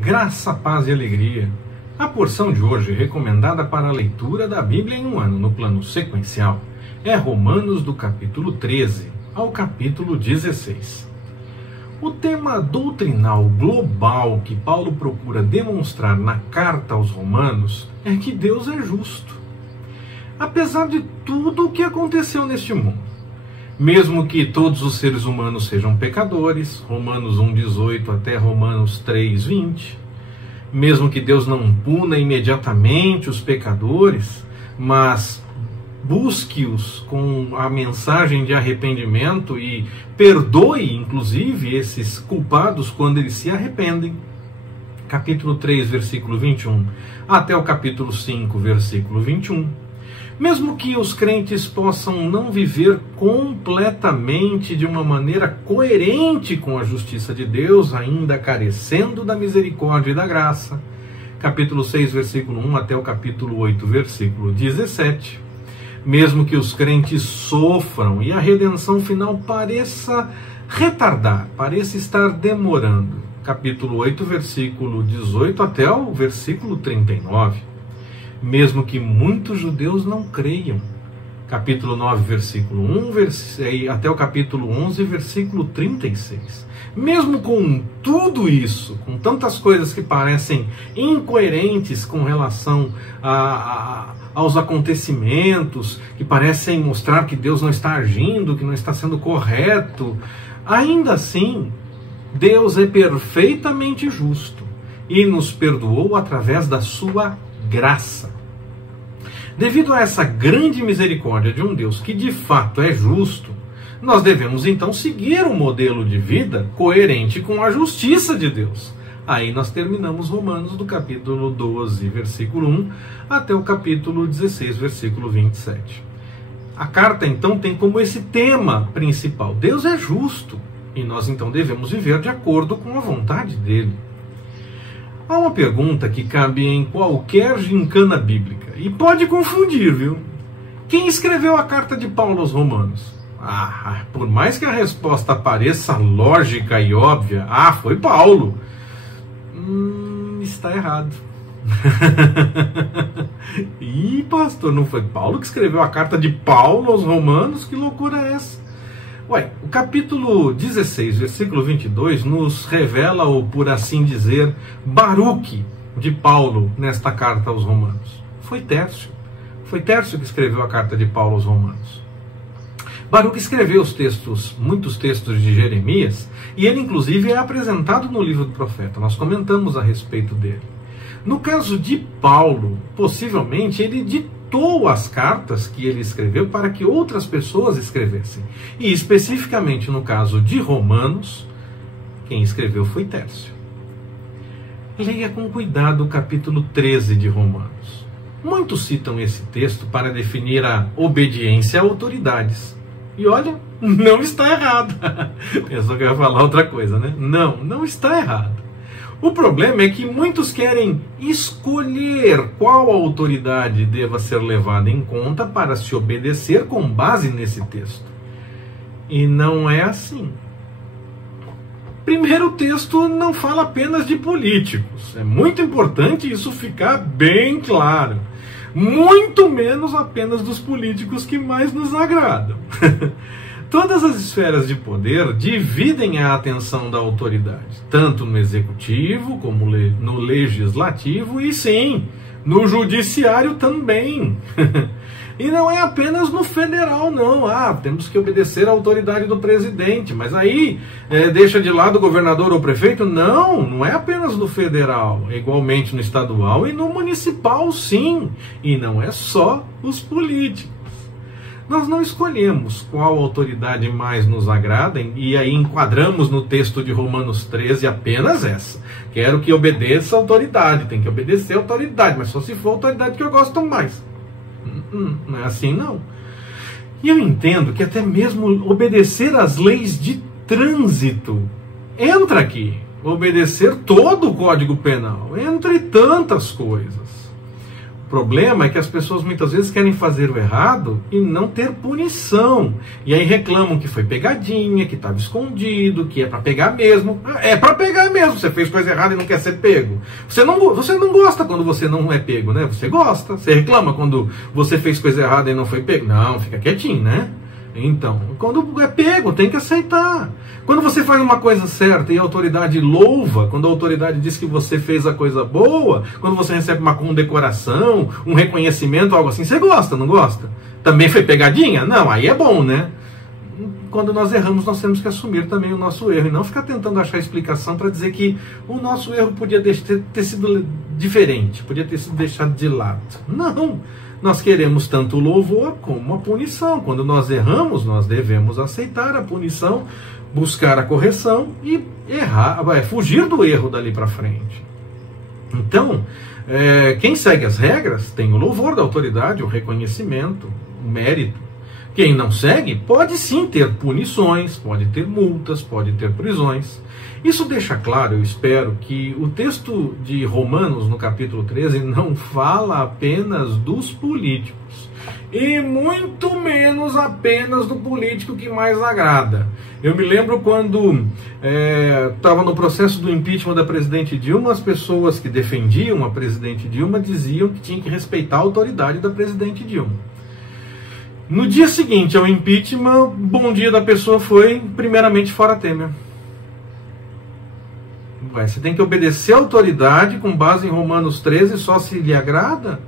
Graça, paz e alegria. A porção de hoje, recomendada para a leitura da Bíblia em um ano no plano sequencial, é Romanos do capítulo 13 ao capítulo 16. O tema doutrinal global que Paulo procura demonstrar na carta aos Romanos é que Deus é justo. Apesar de tudo o que aconteceu neste mundo, mesmo que todos os seres humanos sejam pecadores, Romanos 1,18 até Romanos 3,20, mesmo que Deus não puna imediatamente os pecadores, mas busque-os com a mensagem de arrependimento e perdoe, inclusive, esses culpados quando eles se arrependem. Capítulo 3, versículo 21, até o capítulo 5, versículo 21. Mesmo que os crentes possam não viver completamente de uma maneira coerente com a justiça de Deus, ainda carecendo da misericórdia e da graça. Capítulo 6, versículo 1 até o capítulo 8, versículo 17. Mesmo que os crentes sofram e a redenção final pareça retardar, pareça estar demorando. Capítulo 8, versículo 18 até o versículo 39. Mesmo que muitos judeus não creiam. Capítulo 9, versículo 1 até o capítulo 11, versículo 36. Mesmo com tudo isso, com tantas coisas que parecem incoerentes com relação aos acontecimentos, que parecem mostrar que Deus não está agindo, que não está sendo correto, ainda assim, Deus é perfeitamente justo e nos perdoou através da sua graça. Devido a essa grande misericórdia de um Deus que de fato é justo, nós devemos então seguir um modelo de vida coerente com a justiça de Deus. Aí nós terminamos Romanos do capítulo 12, versículo 1, até o capítulo 16, versículo 27. A carta então tem como esse tema principal: Deus é justo, e nós então devemos viver de acordo com a vontade dele. Há uma pergunta que cabe em qualquer gincana bíblica, e pode confundir, viu? Quem escreveu a carta de Paulo aos Romanos? Por mais que a resposta pareça lógica e óbvia, foi Paulo. Está errado. Ih, pastor, não foi Paulo que escreveu a carta de Paulo aos Romanos? Que loucura é essa? O capítulo 16, versículo 22, nos revela, ou por assim dizer, Baruque de Paulo nesta carta aos Romanos. Foi Tércio. Foi Tércio que escreveu a carta de Paulo aos Romanos. Baruque escreveu muitos textos de Jeremias, e ele inclusive é apresentado no livro do profeta. Nós comentamos a respeito dele. No caso de Paulo, possivelmente ele ditou as cartas que ele escreveu para que outras pessoas escrevessem. E especificamente no caso de Romanos, quem escreveu foi Tércio. Leia com cuidado o capítulo 13 de Romanos. Muitos citam esse texto para definir a obediência a autoridades. E olha, não está errado. Pensou que eu ia falar outra coisa, né? Não está errado. O problema é que muitos querem escolher qual autoridade deva ser levada em conta para se obedecer com base nesse texto. E não é assim. Primeiro, o texto não fala apenas de políticos. É muito importante isso ficar bem claro. Muito menos apenas dos políticos que mais nos agradam. Todas as esferas de poder dividem a atenção da autoridade, tanto no executivo como no legislativo e sim, no judiciário também. E não é apenas no federal, não. Temos que obedecer à autoridade do presidente, mas aí deixa de lado o governador ou o prefeito? Não é apenas no federal, é igualmente no estadual e no municipal, sim. E não é só os políticos. Nós não escolhemos qual autoridade mais nos agrada e aí enquadramos no texto de Romanos 13 apenas essa. Quero que obedeça a autoridade, tem que obedecer a autoridade, mas só se for a autoridade que eu gosto mais. Não é assim, não. E eu entendo que até mesmo obedecer às leis de trânsito entra aqui. Obedecer todo o Código Penal, entre tantas coisas. O problema é que as pessoas muitas vezes querem fazer o errado e não ter punição. E aí reclamam que foi pegadinha, que estava escondido, que é para pegar mesmo. É para pegar mesmo. Você fez coisa errada e não quer ser pego. Você não gosta quando você não é pego, né? Você gosta. Você reclama quando você fez coisa errada e não foi pego. Não, fica quietinho, né? Então, quando é pego, tem que aceitar. Quando você faz uma coisa certa e a autoridade louva, quando a autoridade diz que você fez a coisa boa, quando você recebe uma condecoração, um reconhecimento, algo assim, você gosta, não gosta? Também foi pegadinha? Não, aí é bom, né? Quando nós erramos, nós temos que assumir também o nosso erro e não ficar tentando achar explicação para dizer que o nosso erro podia ter sido diferente, podia ter sido deixado de lado. Não! Nós queremos tanto o louvor como a punição. Quando nós erramos, nós devemos aceitar a punição, buscar a correção e fugir do erro dali para frente. Então, quem segue as regras tem o louvor da autoridade, o reconhecimento, o mérito. Quem não segue pode sim ter punições, pode ter multas, pode ter prisões. Isso deixa claro, eu espero, que o texto de Romanos, no capítulo 13, não fala apenas dos políticos, e muito menos apenas do político que mais agrada. Eu me lembro quando estava no processo do impeachment da presidente Dilma, as pessoas que defendiam a presidente Dilma diziam que tinha que respeitar a autoridade da presidente Dilma. No dia seguinte ao impeachment, o bom dia da pessoa foi, primeiramente, fora Temer. Você tem que obedecer a autoridade com base em Romanos 13 só se lhe agrada?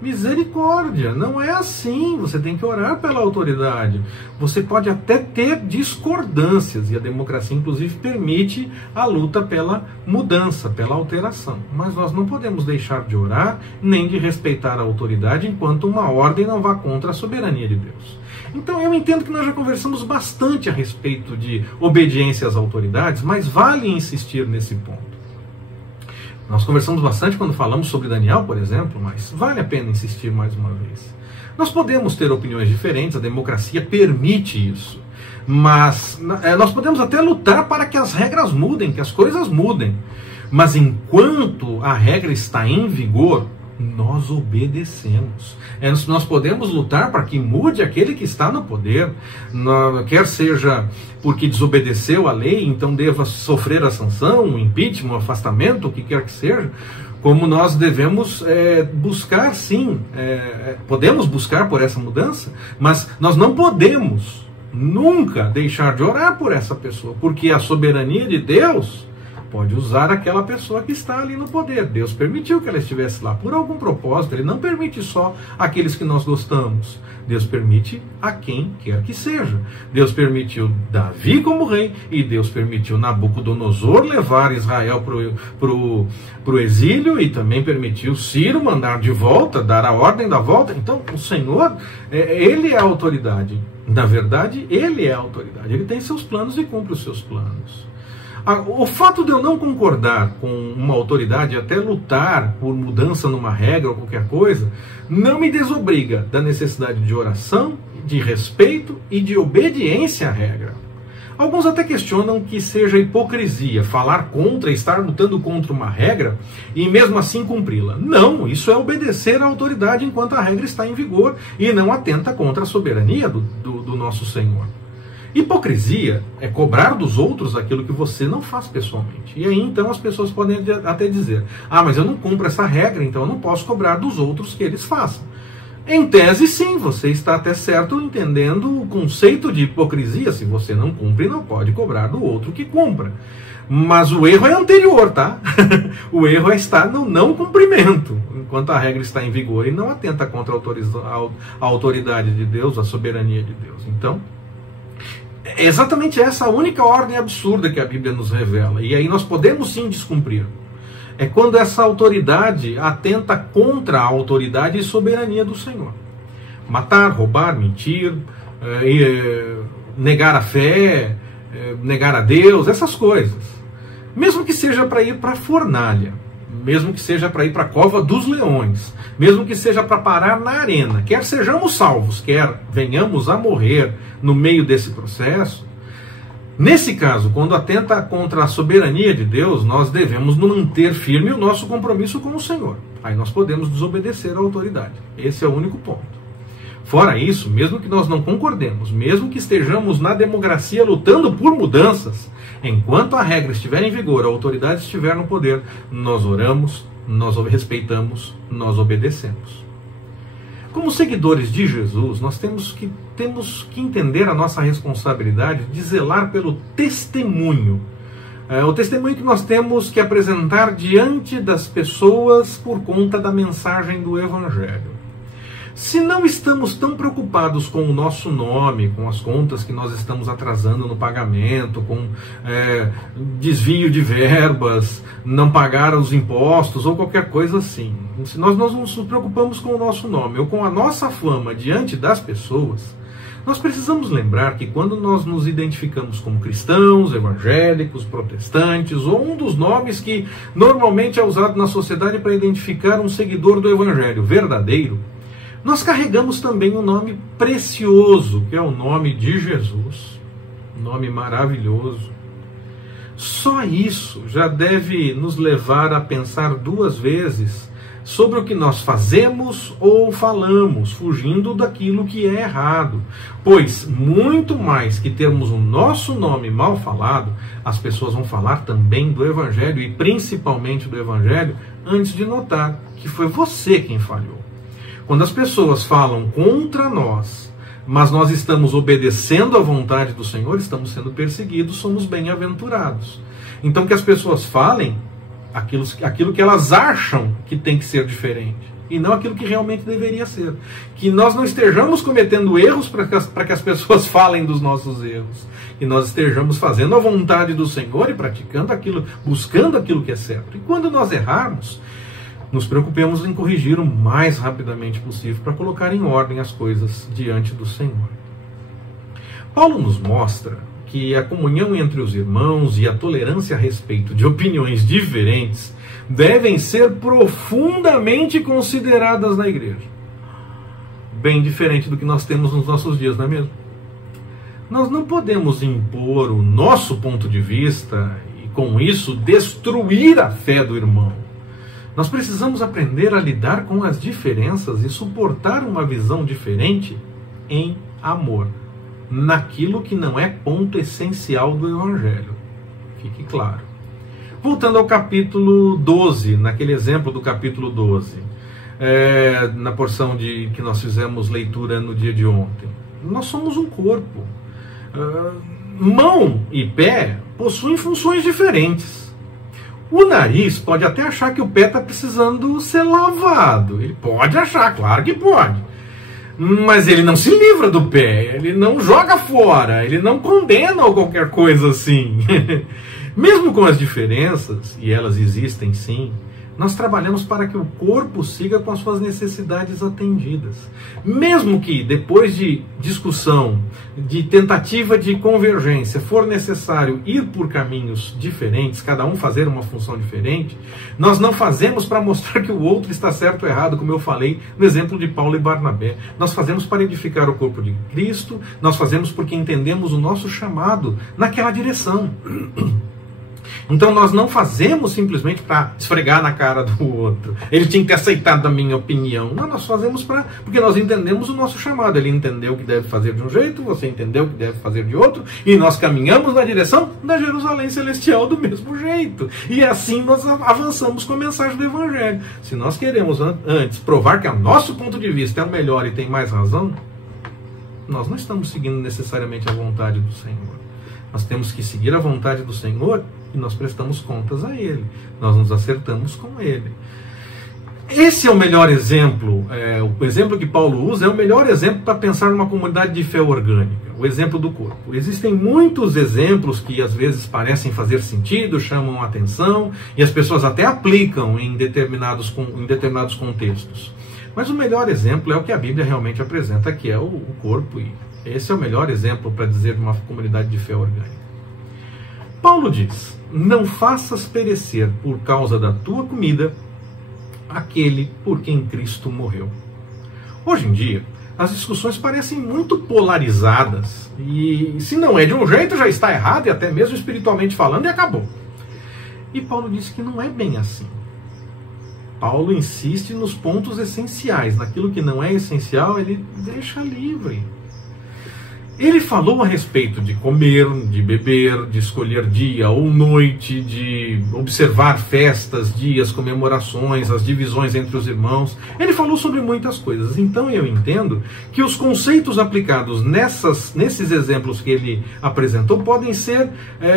Misericórdia, não é assim. Você tem que orar pela autoridade. Você pode até ter discordâncias, e a democracia inclusive permite a luta pela mudança, pela alteração. Mas nós não podemos deixar de orar, nem de respeitar a autoridade enquanto uma ordem não vá contra a soberania de Deus. Então eu entendo que nós já conversamos bastante a respeito de obediência às autoridades, mas vale insistir nesse ponto. Nós conversamos bastante quando falamos sobre Daniel, por exemplo, mas vale a pena insistir mais uma vez. Nós podemos ter opiniões diferentes, a democracia permite isso, mas nós podemos até lutar para que as regras mudem, que as coisas mudem, mas enquanto a regra está em vigor, nós obedecemos. Nós podemos lutar para que mude aquele que está no poder, quer seja porque desobedeceu a lei, então deva sofrer a sanção, o impeachment, o afastamento, o que quer que seja, como nós devemos buscar sim, podemos buscar por essa mudança, mas nós não podemos nunca deixar de orar por essa pessoa, porque a soberania de Deus pode usar aquela pessoa que está ali no poder. Deus permitiu que ela estivesse lá por algum propósito. Ele não permite só aqueles que nós gostamos. Deus permite a quem quer que seja. Deus permitiu Davi como rei, e Deus permitiu Nabucodonosor levar Israel para o exílio, e também permitiu Ciro mandar de volta, dar a ordem da volta. Então o Senhor, Ele é a autoridade. Na verdade, Ele é a autoridade. Ele tem seus planos e cumpre os seus planos. O fato de eu não concordar com uma autoridade, até lutar por mudança numa regra ou qualquer coisa, não me desobriga da necessidade de oração, de respeito e de obediência à regra. Alguns até questionam que seja hipocrisia falar contra, estar lutando contra uma regra e mesmo assim cumpri-la. Não, isso é obedecer à autoridade enquanto a regra está em vigor e não atenta contra a soberania do nosso Senhor. Hipocrisia é cobrar dos outros aquilo que você não faz pessoalmente. E aí então as pessoas podem até dizer: ah, mas eu não cumpro essa regra, então eu não posso cobrar dos outros que eles façam. Em tese, sim, você está até certo entendendo o conceito de hipocrisia. Se você não cumpre, não pode cobrar do outro que cumpra. Mas o erro é anterior, tá? O erro é estar no não cumprimento, enquanto a regra está em vigor e não atenta contra a autoridade de Deus, a soberania de Deus. Então, é exatamente essa a única ordem absurda que a Bíblia nos revela. E aí nós podemos sim descumprir. É quando essa autoridade atenta contra a autoridade e soberania do Senhor. Matar, roubar, mentir, negar a fé, negar a Deus, essas coisas. Mesmo que seja para ir para a fornalha, mesmo que seja para ir para a cova dos leões, mesmo que seja para parar na arena, quer sejamos salvos, quer venhamos a morrer no meio desse processo, nesse caso, quando atenta contra a soberania de Deus, nós devemos manter firme o nosso compromisso com o Senhor. aí nós podemos desobedecer à autoridade. Esse é o único ponto. Fora isso, mesmo que nós não concordemos, mesmo que estejamos na democracia lutando por mudanças, enquanto a regra estiver em vigor, a autoridade estiver no poder, nós oramos, nós respeitamos, nós obedecemos. Como seguidores de Jesus, nós temos que entender a nossa responsabilidade de zelar pelo testemunho. O testemunho que nós temos que apresentar diante das pessoas por conta da mensagem do Evangelho. Se não estamos tão preocupados com o nosso nome, com as contas que nós estamos atrasando no pagamento, com desvio de verbas, não pagar os impostos ou qualquer coisa assim. Se nós não nos preocupamos com o nosso nome ou com a nossa fama diante das pessoas, nós precisamos lembrar que quando nós nos identificamos como cristãos, evangélicos, protestantes, ou um dos nomes que normalmente é usado na sociedade para identificar um seguidor do Evangelho verdadeiro, nós carregamos também um nome precioso, que é o nome de Jesus. Um nome maravilhoso. Só isso já deve nos levar a pensar duas vezes sobre o que nós fazemos ou falamos, fugindo daquilo que é errado. Pois, muito mais que termos o nosso nome mal falado, as pessoas vão falar também do Evangelho, e principalmente do Evangelho, antes de notar que foi você quem falhou. Quando as pessoas falam contra nós, mas nós estamos obedecendo à vontade do Senhor, estamos sendo perseguidos, somos bem-aventurados. Então que as pessoas falem aquilo que elas acham que tem que ser diferente, e não aquilo que realmente deveria ser. Que nós não estejamos cometendo erros para que as pessoas falem dos nossos erros. Que nós estejamos fazendo a vontade do Senhor e praticando aquilo, buscando aquilo que é certo. E quando nós errarmos, nos preocupemos em corrigir o mais rapidamente possível para colocar em ordem as coisas diante do Senhor. Paulo nos mostra que a comunhão entre os irmãos e a tolerância a respeito de opiniões diferentes devem ser profundamente consideradas na igreja. Bem diferente do que nós temos nos nossos dias, não é mesmo? Nós não podemos impor o nosso ponto de vista e, com isso, destruir a fé do irmão. Nós precisamos aprender a lidar com as diferenças e suportar uma visão diferente em amor, naquilo que não é ponto essencial do Evangelho. Fique claro. Voltando ao capítulo 12, naquele exemplo do capítulo 12, na porção que nós fizemos leitura no dia de ontem. Nós somos um corpo. Mão e pé possuem funções diferentes. O nariz pode até achar que o pé está precisando ser lavado. Ele pode achar, claro que pode. Mas ele não se livra do pé, ele não joga fora, ele não condena ou qualquer coisa assim. Mesmo com as diferenças, e elas existem sim, nós trabalhamos para que o corpo siga com as suas necessidades atendidas. Mesmo que, depois de discussão, de tentativa de convergência, for necessário ir por caminhos diferentes, cada um fazer uma função diferente, nós não fazemos para mostrar que o outro está certo ou errado, como eu falei no exemplo de Paulo e Barnabé. Nós fazemos para edificar o corpo de Cristo, nós fazemos porque entendemos o nosso chamado naquela direção. Então nós não fazemos simplesmente para esfregar na cara do outro. Ele tinha que ter aceitado a minha opinião. Não, nós fazemos porque nós entendemos o nosso chamado. Ele entendeu o que deve fazer de um jeito, você entendeu o que deve fazer de outro, e nós caminhamos na direção da Jerusalém Celestial do mesmo jeito. E assim nós avançamos com a mensagem do Evangelho. Se nós queremos antes provar que o nosso ponto de vista é o melhor e tem mais razão, nós não estamos seguindo necessariamente a vontade do Senhor. Nós temos que seguir a vontade do Senhor e nós prestamos contas a Ele. Nós nos acertamos com Ele. Esse é o melhor exemplo. O exemplo que Paulo usa é o melhor exemplo para pensar numa comunidade de fé orgânica. O exemplo do corpo. Existem muitos exemplos que às vezes parecem fazer sentido, chamam a atenção e as pessoas até aplicam em determinados contextos. Mas o melhor exemplo é o que a Bíblia realmente apresenta, que é o corpo. E esse é o melhor exemplo para dizer de uma comunidade de fé orgânica. Paulo diz: não faças perecer por causa da tua comida aquele por quem Cristo morreu. Hoje em dia, as discussões parecem muito polarizadas. E se não é de um jeito, já está errado, e até mesmo espiritualmente falando, e acabou. E Paulo disse que não é bem assim. Paulo insiste nos pontos essenciais. Naquilo que não é essencial, ele deixa livre. Ele falou a respeito de comer, de beber, de escolher dia ou noite, de observar festas, dias, comemorações, as divisões entre os irmãos. Ele falou sobre muitas coisas. Então eu entendo que os conceitos aplicados nesses exemplos que ele apresentou podem ser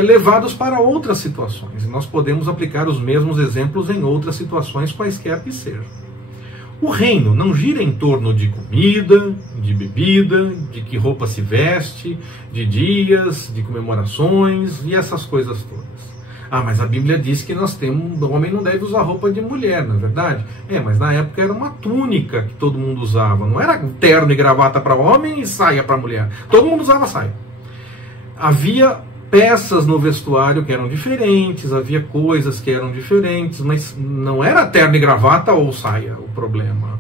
levados para outras situações. Nós podemos aplicar os mesmos exemplos em outras situações, quaisquer que sejam. O reino não gira em torno de comida, de bebida, de que roupa se veste, de dias, de comemorações e essas coisas todas. Ah, mas a Bíblia diz que o homem não deve usar roupa de mulher, não é verdade? Mas na época era uma túnica que todo mundo usava, não era terno e gravata para homem e saia para mulher. Todo mundo usava saia. Havia peças no vestuário que eram diferentes, havia coisas que eram diferentes, mas não era terno e gravata ou saia o problema.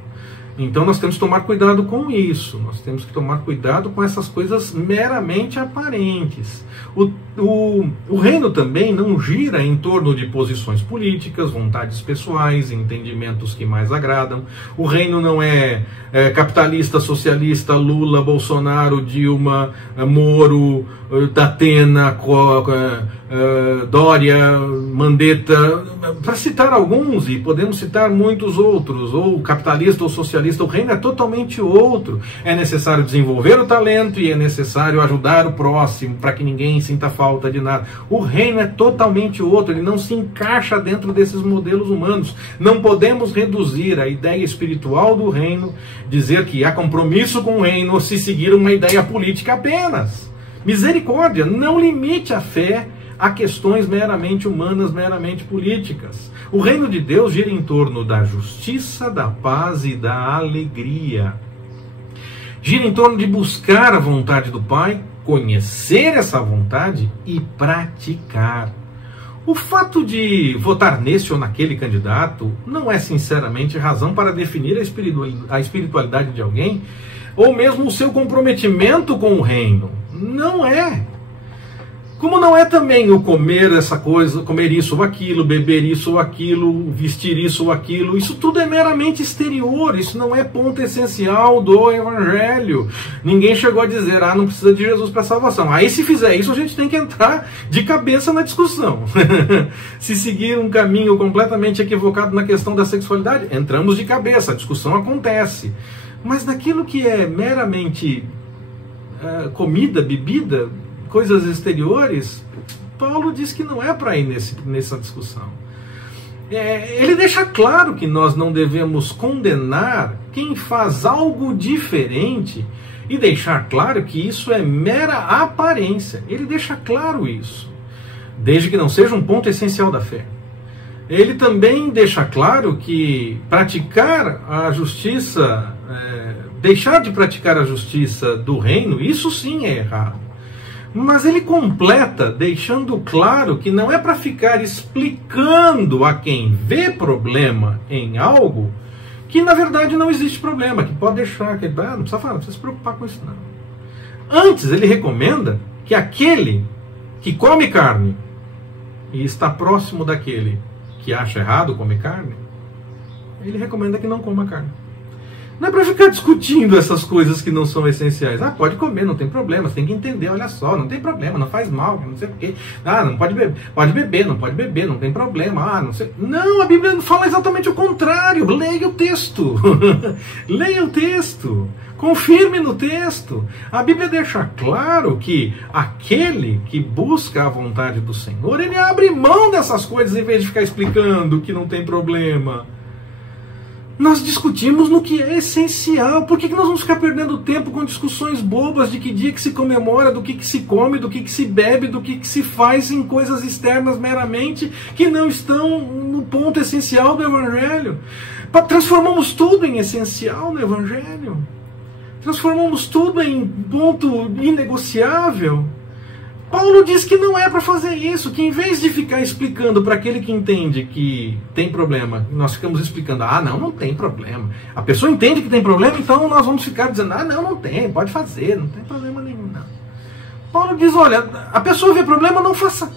Então nós temos que tomar cuidado com isso, nós temos que tomar cuidado com essas coisas meramente aparentes. O reino também não gira em torno de posições políticas, vontades pessoais, entendimentos que mais agradam. O reino não é capitalista, socialista, Lula, Bolsonaro, Dilma, Moro, Datena, Dória, Mandetta, para citar alguns, e podemos citar muitos outros, ou capitalista ou socialista. O reino é totalmente outro. É necessário desenvolver o talento e é necessário ajudar o próximo para que ninguém sinta falta de nada. O reino é totalmente outro, ele não se encaixa dentro desses modelos humanos. Não podemos reduzir a ideia espiritual do reino, dizer que há compromisso com o reino se seguir uma ideia política apenas. Misericórdia, não limite a fé a questões meramente humanas, meramente políticas. O reino de Deus gira em torno da justiça, da paz e da alegria. Gira em torno de buscar a vontade do Pai, conhecer essa vontade e praticar. O fato de votar nesse ou naquele candidato não é sinceramente razão para definir a espiritualidade de alguém, ou mesmo o seu comprometimento com o reino. Não é. Como não é também o comer essa coisa, comer isso ou aquilo, beber isso ou aquilo, vestir isso ou aquilo, isso tudo é meramente exterior, isso não é ponto essencial do Evangelho. Ninguém chegou a dizer, não precisa de Jesus para salvação. Aí se fizer isso, a gente tem que entrar de cabeça na discussão. Se seguir um caminho completamente equivocado na questão da sexualidade, entramos de cabeça, a discussão acontece. Mas naquilo que é meramente comida, bebida, coisas exteriores, Paulo diz que não é para ir nessa discussão. Ele deixa claro que nós não devemos condenar quem faz algo diferente e deixar claro que isso é mera aparência. Ele deixa claro isso, desde que não seja um ponto essencial da fé. Ele também deixa claro que praticar a justiça, deixar de praticar a justiça do reino, isso sim é errado. Mas ele completa deixando claro que não é para ficar explicando a quem vê problema em algo que na verdade não existe problema, que pode deixar, que não precisa falar, não precisa se preocupar com isso não. Antes ele recomenda que aquele que come carne e está próximo daquele que acha errado comer carne, ele recomenda que não coma carne. Não é para ficar discutindo essas coisas que não são essenciais. Pode comer, não tem problema, você tem que entender, olha só, não tem problema, não faz mal, não sei o quê. Não pode beber, não pode beber, não tem problema. Não sei. Não, a Bíblia fala exatamente o contrário. Leia o texto. Leia o texto. Confirme no texto. A Bíblia deixa claro que aquele que busca a vontade do Senhor, ele abre mão dessas coisas em vez de ficar explicando que não tem problema. Nós discutimos no que é essencial. Por que nós vamos ficar perdendo tempo com discussões bobas de que dia que se comemora, do que se come, do que se bebe, do que se faz em coisas externas meramente que não estão no ponto essencial do Evangelho? Transformamos tudo em essencial no Evangelho. Transformamos tudo em ponto inegociável. Paulo diz que não é para fazer isso, que em vez de ficar explicando para aquele que entende que tem problema, nós ficamos explicando, não tem problema. A pessoa entende que tem problema, então nós vamos ficar dizendo, não tem, pode fazer, não tem problema nenhum, não. Paulo diz, olha, a pessoa vê problema, não faça.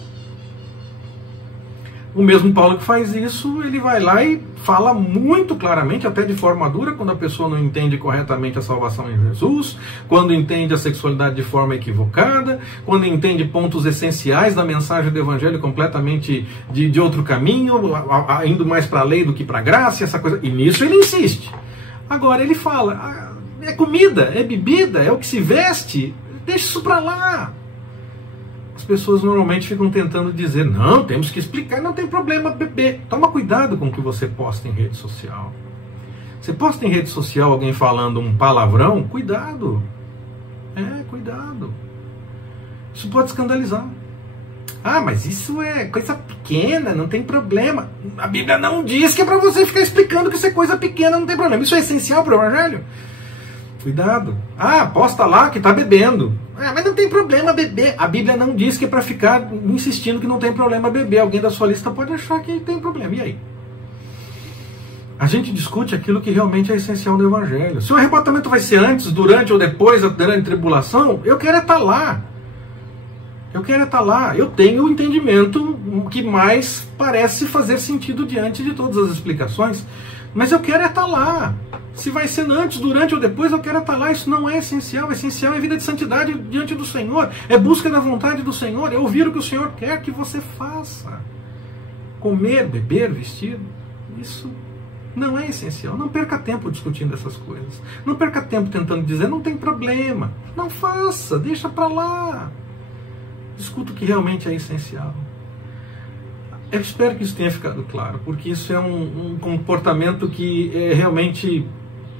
O mesmo Paulo que faz isso, ele vai lá e fala muito claramente, até de forma dura, quando a pessoa não entende corretamente a salvação em Jesus, quando entende a sexualidade de forma equivocada, quando entende pontos essenciais da mensagem do Evangelho completamente de outro caminho, indo mais para a lei do que para a graça, essa coisa. E nisso ele insiste. Agora ele fala, é comida, é bebida, é o que se veste, deixa isso para lá. As pessoas normalmente ficam tentando dizer, não, temos que explicar, não tem problema beber. Toma cuidado com o que você posta em rede social. Você posta em rede social alguém falando um palavrão, cuidado. Cuidado. Isso pode escandalizar. Ah, mas isso é coisa pequena, não tem problema. A Bíblia não diz que é para você ficar explicando que isso é coisa pequena, não tem problema. Isso é essencial para o Evangelho? Cuidado. Ah, posta lá que está bebendo. Ah, mas não tem problema beber. A Bíblia não diz que é para ficar insistindo que não tem problema beber. Alguém da sua lista pode achar que tem problema. E aí? A gente discute aquilo que realmente é essencial no Evangelho. Se o arrebatamento vai ser antes, durante ou depois da grande tribulação, eu quero estar lá. Eu quero estar lá. Eu tenho o entendimento que mais parece fazer sentido diante de todas as explicações. Mas eu quero estar lá. Se vai ser antes, durante ou depois, eu quero estar lá. Isso não é essencial. O essencial é vida de santidade diante do Senhor. É busca da vontade do Senhor. É ouvir o que o Senhor quer que você faça. Comer, beber, vestir, isso não é essencial. Não perca tempo discutindo essas coisas. Não perca tempo tentando dizer, não tem problema. Não faça, deixa para lá. Discuta o que realmente é essencial. Eu espero que isso tenha ficado claro, porque isso é um comportamento que é realmente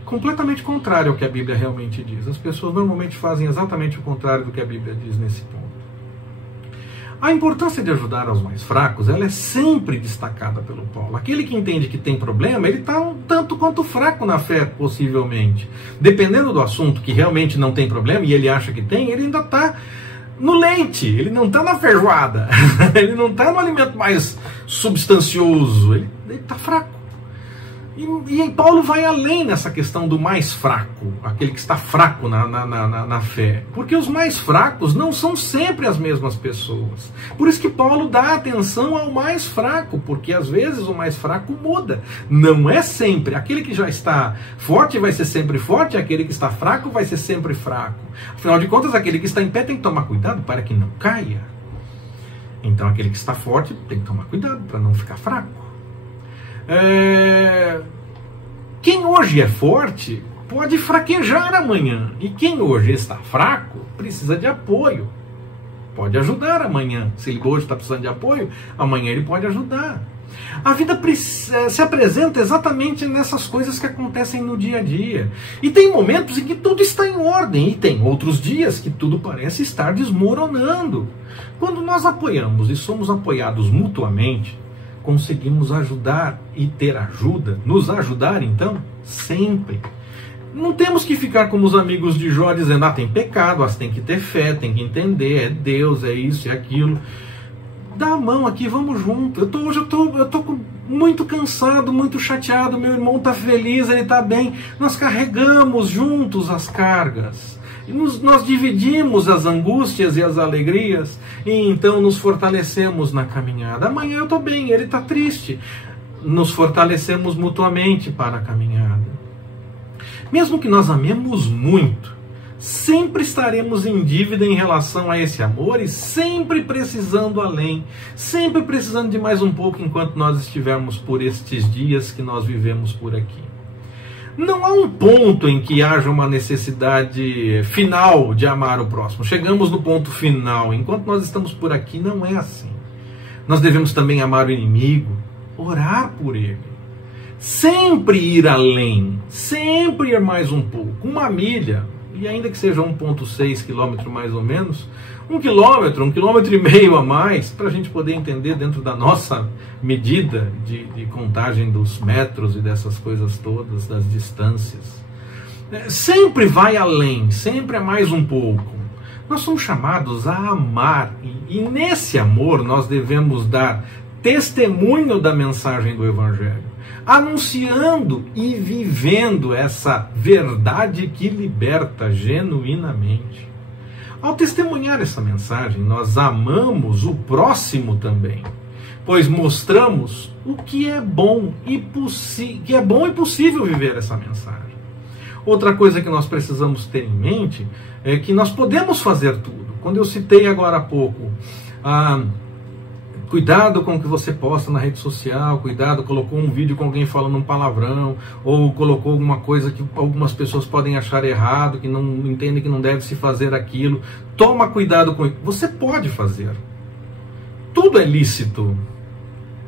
completamente contrário ao que a Bíblia realmente diz. As pessoas normalmente fazem exatamente o contrário do que a Bíblia diz nesse ponto. A importância de ajudar aos mais fracos, ela é sempre destacada pelo Paulo. Aquele que entende que tem problema, ele está um tanto quanto fraco na fé, possivelmente. Dependendo do assunto que realmente não tem problema, e ele acha que tem, ele ainda está no leite, ele não está na feijoada, ele não está no alimento mais substancioso, ele está fraco. E Paulo vai além nessa questão do mais fraco, aquele que está fraco na fé. Porque os mais fracos não são sempre as mesmas pessoas. Por isso que Paulo dá atenção ao mais fraco, porque às vezes o mais fraco muda. Não é sempre. Aquele que já está forte vai ser sempre forte, aquele que está fraco vai ser sempre fraco. Afinal de contas, aquele que está em pé tem que tomar cuidado para que não caia. Então aquele que está forte tem que tomar cuidado para não ficar fraco. Quem hoje é forte pode fraquejar amanhã, e quem hoje está fraco precisa de apoio, pode ajudar amanhã. Se ele hoje está precisando de apoio, amanhã ele pode ajudar. A vida se apresenta exatamente nessas coisas que acontecem no dia a dia, e tem momentos em que tudo está em ordem, e tem outros dias que tudo parece estar desmoronando. Quando nós apoiamos e somos apoiados mutuamente, conseguimos ajudar e ter ajuda, nos ajudar então, sempre. Não temos que ficar como os amigos de Jó dizendo, tem pecado, tem que ter fé, tem que entender, é Deus, é isso, é aquilo. Dá a mão aqui, vamos junto. Hoje eu tô muito cansado, muito chateado, meu irmão está feliz, ele está bem. Nós carregamos juntos as cargas. Nós dividimos as angústias e as alegrias e então nos fortalecemos na caminhada. Amanhã eu estou bem, ele está triste. Nos fortalecemos mutuamente para a caminhada. Mesmo que nós amemos muito, sempre estaremos em dívida em relação a esse amor e sempre precisando além, sempre precisando de mais um pouco enquanto nós estivermos por estes dias que nós vivemos por aqui. Não há um ponto em que haja uma necessidade final de amar o próximo. Chegamos no ponto final. Enquanto nós estamos por aqui, não é assim. Nós devemos também amar o inimigo, orar por ele. Sempre ir além, sempre ir mais um pouco. 1 milha, e ainda que seja 1,6 quilômetro mais ou menos, 1 quilômetro, 1,5 quilômetro a mais, para a gente poder entender dentro da nossa medida de contagem dos metros e dessas coisas todas, das distâncias. Sempre vai além, sempre é mais um pouco. Nós somos chamados a amar, e nesse amor nós devemos dar testemunho da mensagem do Evangelho, anunciando e vivendo essa verdade que liberta genuinamente. Ao testemunhar essa mensagem, nós amamos o próximo também, pois mostramos o que é bom e possível viver essa mensagem. Outra coisa que nós precisamos ter em mente é que nós podemos fazer tudo. Quando eu citei agora há pouco, cuidado com o que você posta na rede social, cuidado, colocou um vídeo com alguém falando um palavrão, ou colocou alguma coisa que algumas pessoas podem achar errado, que não entendem que não deve se fazer aquilo. Toma cuidado com isso. Você pode fazer. Tudo é lícito.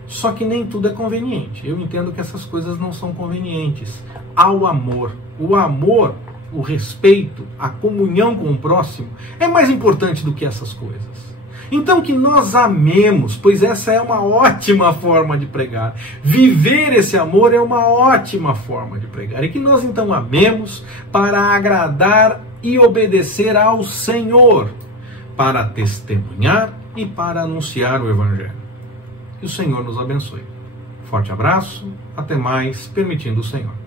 Só que nem tudo é conveniente. Eu entendo que essas coisas não são convenientes. Há o amor. O amor, o respeito, a comunhão com o próximo é mais importante do que essas coisas. Então que nós amemos, pois essa é uma ótima forma de pregar. Viver esse amor é uma ótima forma de pregar. E que nós então amemos para agradar e obedecer ao Senhor, para testemunhar e para anunciar o Evangelho. Que o Senhor nos abençoe. Forte abraço, até mais, permitindo o Senhor.